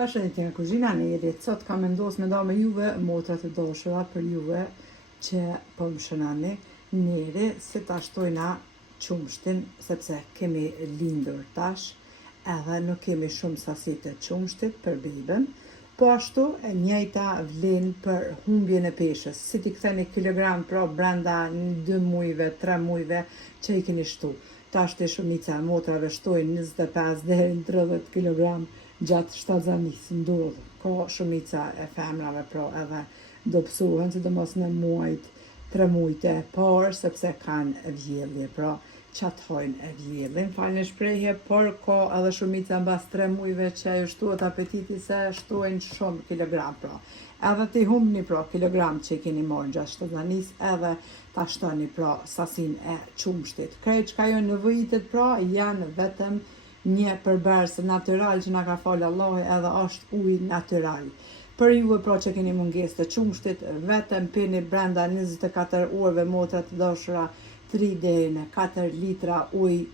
Përshëndetje nga kuzhina Neri. Sot kam vendosur me nda me juve motra të dashura për juve që po më shënoni Neri si ta shtojna qumshtin, sepse kemi lindur tash edhe nuk kemi shumë sasi të qumshtit për bebën, po ashtu e njëjta vlen për humbjen e peshës. Si ti ktheni kilogram pra brenda 2 mujve, 3 mujve që i keni shtu. Tash të shumica e motrave shtojnë 25 deri në 30 kg gjatë shtazanisë ndodhë. Ka shumica e femrave pra edhe do pësohen, sidomos në muajt, 3 muajt e parë, sepse kanë vjellje, pra qatë hojnë e vjellin, falë shprehje, por ka edhe shumica mbas 3 muajve që ju shtohet apetiti se shtojnë shumë kilogram pra. Edhe ti humbni pra kilogram që i keni marrë gjatë shtazanisë, edhe ta shtoni pra sasin e qumshtit. Krejt çka ju nevojitet pra janë vetëm një përbërës natyral që na ka falë Allahu, edhe është ujë natyral. Për juve pra që keni mungesë të qumshtit, vetëm pini brenda 24 orëve motra të dashura 3 deri në 4 litra ujë,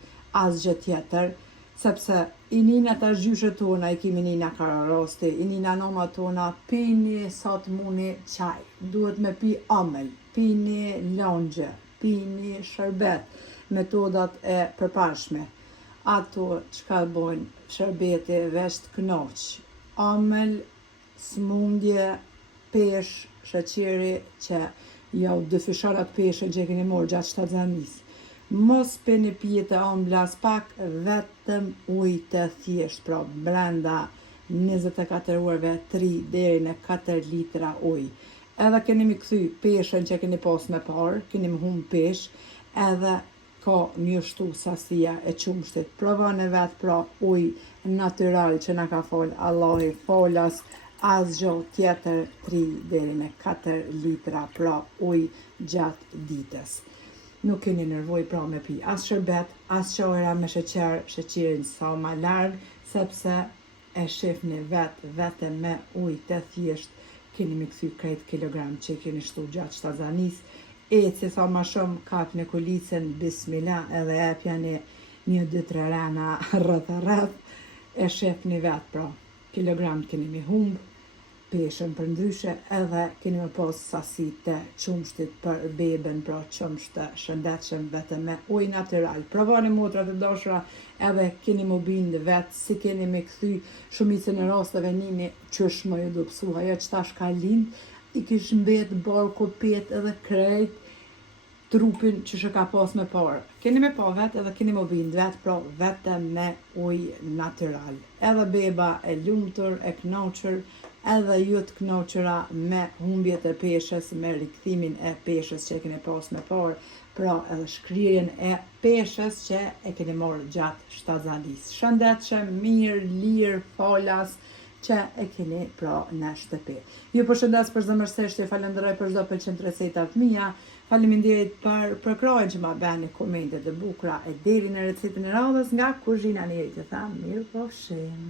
asgjë tjetër, sepse i nina ta zhyshet tona, i kimi nina kararasti, i nina noma tona, pini sa të muni qaj, duhet me pi amël, pini longje, pini shërbet, metodat e përpashme. Ato çka bojnë shërbeti veç të knoq, amël, smundje, pesh, sheqeri që jau 2 fisharat peshe që keni morë gjatë shtazanisë. Mos pini pije të ëmbla as pak, vetëm ujë të thjesht, pra brenda 24 orëve 3 deri në 4 litra ujë. Edhe keni mi kthy peshen që keni pas me parë, keni më humb pesh, edhe ka mjështu sasia e qumshtit. Provani vetë pra ujë natyral që na ka falë Allahi falas, asgjë tjetër 3 deri në 4 litra pra ujë gjatë ditës. Nuk keni nevojë pra me pi as shërbet, as qajra me sheqer, sheqerin sa ma larg, sepse e shifni vetëm me ujë të thjesht keni mi kthy krejt kilogram që keni shtu gjatë shtazanisë. Eci sa ma shumë, kapni kulicën, bismillah, edhe epjani 1-2-3 rana rreth, e shifni vetë pra kilogram keni mi humb, peshën për ndryshe, edhe keni me pas sasi të qumshtit për beben, pra qumsht të shëndetshëm vetëm me ujë natyral. Provani motra të dashura, edhe keni më bindë vetë, si keni me kthy shumicën e rasteve nini qysh më ju do pësu, ajo që tash ka lind, i kish mbet barë kopet edhe krejt trupin që shë ka pas me parë. Keni me pa vetë edhe keni më bindë vetë, pra vetëm me ujë natyral. Edhe beba e lumtur, e knoqër, edhe ju të knoqëra me humbjet e peshës, me rikthimin e peshës që e keni pas me parë, pra edhe shkrirjen e peshës që e keni marrë gjatë shtazanisë. Shëndetshëm, mirë, lirë, falas që e keni pra në shtëpi. Ju përshëndes për zëmërsisht, ju falenderoj për çdo pëlqim të recetat mia. Faleminderit për krajën që ma bani komentet e bukura, e deri në recetën e radhës nga kuzhina Neri. Të tham mirë pofshim.